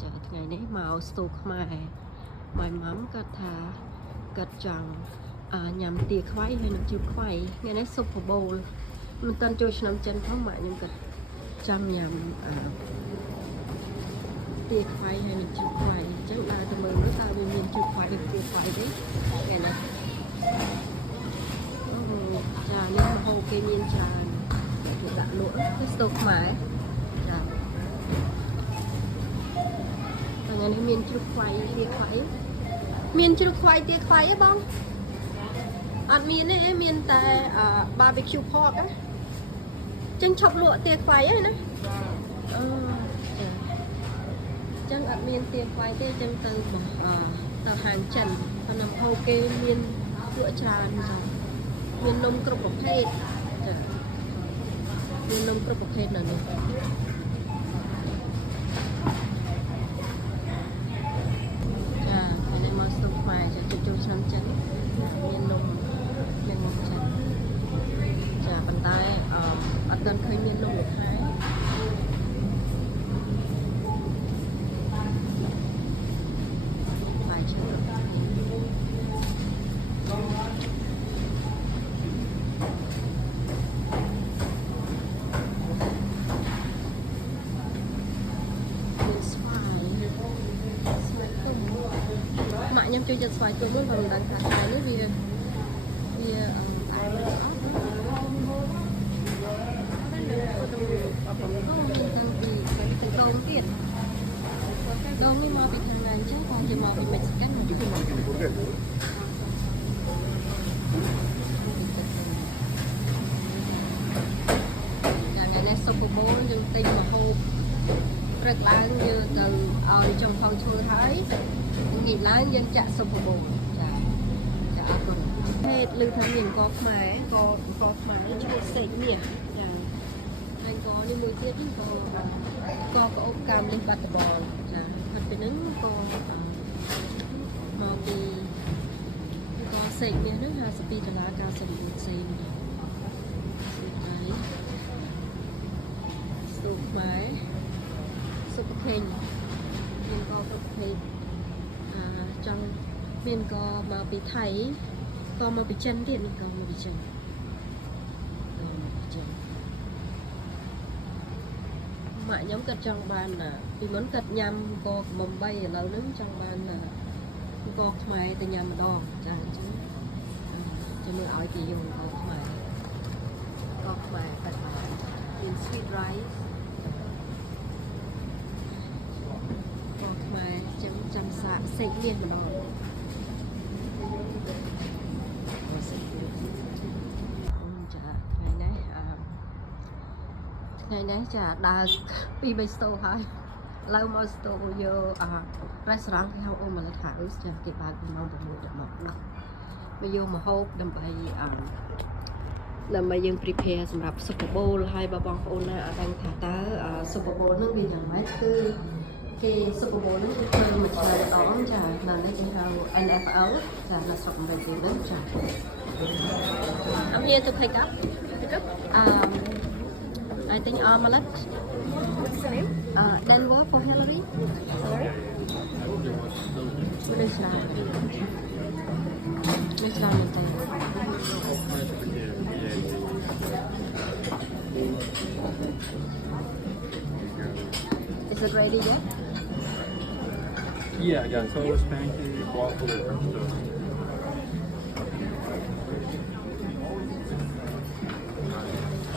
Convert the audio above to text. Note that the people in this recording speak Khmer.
ចាថ្ងៃនេះមកស្ទូខ្មែរម៉ែម៉ាំគាត់ថាគាត់ចង់ញ៉ាំទាខ្វៃហើយនឹងជូរខ្វៃថ្ងៃនេះស៊ុបបបូលមិនតាន់ចូលឆ្នាំចិនផងម៉ាក់ខ្ញុំគាត់ចង់ញ៉ាំទាខ្វៃហើយនឹងជូរខ្វៃអញ្ចឹងដើរទៅមើលមើលតើវាមានជូរខ្វៃឬទាខ្វៃទេថ្ងៃនេះចានេះម្ហូបគេមានច្រើនគេដាក់លក់គឺស្ទូខ្មែរចាថ្ងៃនេះមានជ្រូកខ្វៃទាខ្វៃមានជ្រូកខ្វៃទាខ្វៃទេបងអត់មានទេមានតែ barbecue pork ណាចឹងឈប់លក់ទាខ្វៃហ្នឹងណាចឹងអត់មានទាខ្វៃទេចឹងទៅហាងចិនតាមម្ហូបគេមានលក់ច្រើនចឹងមាននំគ្រប់ប្រភេទចាមាននំគ្រប់ប្រភេទនៅនេះចូលឆ្នាំចិនមាននំចិនចាប៉ុន្តែអត់ទាន់ឃើញមាននំនៅខែបាយឈើខ្ញុំជួយចិត្តស្វាយទុំហ្នឹងក៏មិនដឹងថាថ្ងៃនេះវាអាចអត់មានតាំងពីទៅដងទៀតដងនេះមកពីខាងណាអញ្ចឹងគាត់ជាមកពីមិចស្កាត់មកពីថ្ងៃនេះស៊ុបបបូលយើងទិញម្ហូបព្រឹកឡើងយើងទៅឲ្យចំផងឈើហើយងាយឡើងយើងចាក់ស៊ុបបបូលចាអរគុណហេតុឮថាមានកខ្មែរខ្មែរឈ្មោះសេកមាសចាហើយកនេះមួយទៀតក៏ក្អូបកាមនេះបាត់ដបលចាហើយពីហ្នឹងក៏មកពីក៏សេកមាសហ្នឹង$52.99សេនស្មីហើយស៊ុបខ្មែរស៊ុបខេងមានកគ្រប់ប្រភេទចង់មានក៏មកពីថៃក៏មកពីចិនទៀតក៏មកពីចិនម៉ាក់ខ្ញុំគាត់ចង់បានពីមុនគាត់ញ៉ាំក៏មុំ3ឥឡូវហ្នឹងចង់បានក៏ខ្មែរទៅញ៉ាំម្ដងចាអញ្ចឹងចាំមើលឲ្យគេយកក៏ខ្មែរគាត់បានមាន sweet riceចាំសាកសេកមាសម្ដងចាថ្ងៃនេះចាដើរពី3ស្ទូហើយឥឡូវមកស្ទូយករ៉េស្តូរ៉ាំគេហៅអូម៉ាឡេត House ចាគេបើកពីម៉ោង6ដល់ម៉ោង10មកយកម្ហូបដើម្បីយើង prepare សម្រាប់ Super Bowl ហើយបងប្អូនណាអត់ដឹងថាតើ Super Bowl ហ្នឹងវាយ៉ាងម៉េចគឺគេ Super Bowl ហ្នឹងគឺធ្វើមួយឆ្នាំម្ដងចាដល់នេះគេហៅ NFL ចានៅស្រុកអាមេរិកវិញចា I'm here to pick up I think omelette What's the name? Denver for Hillary Sorry? Islam Is it ready yet? Yeah, toast, pancake, waffle, or French toast.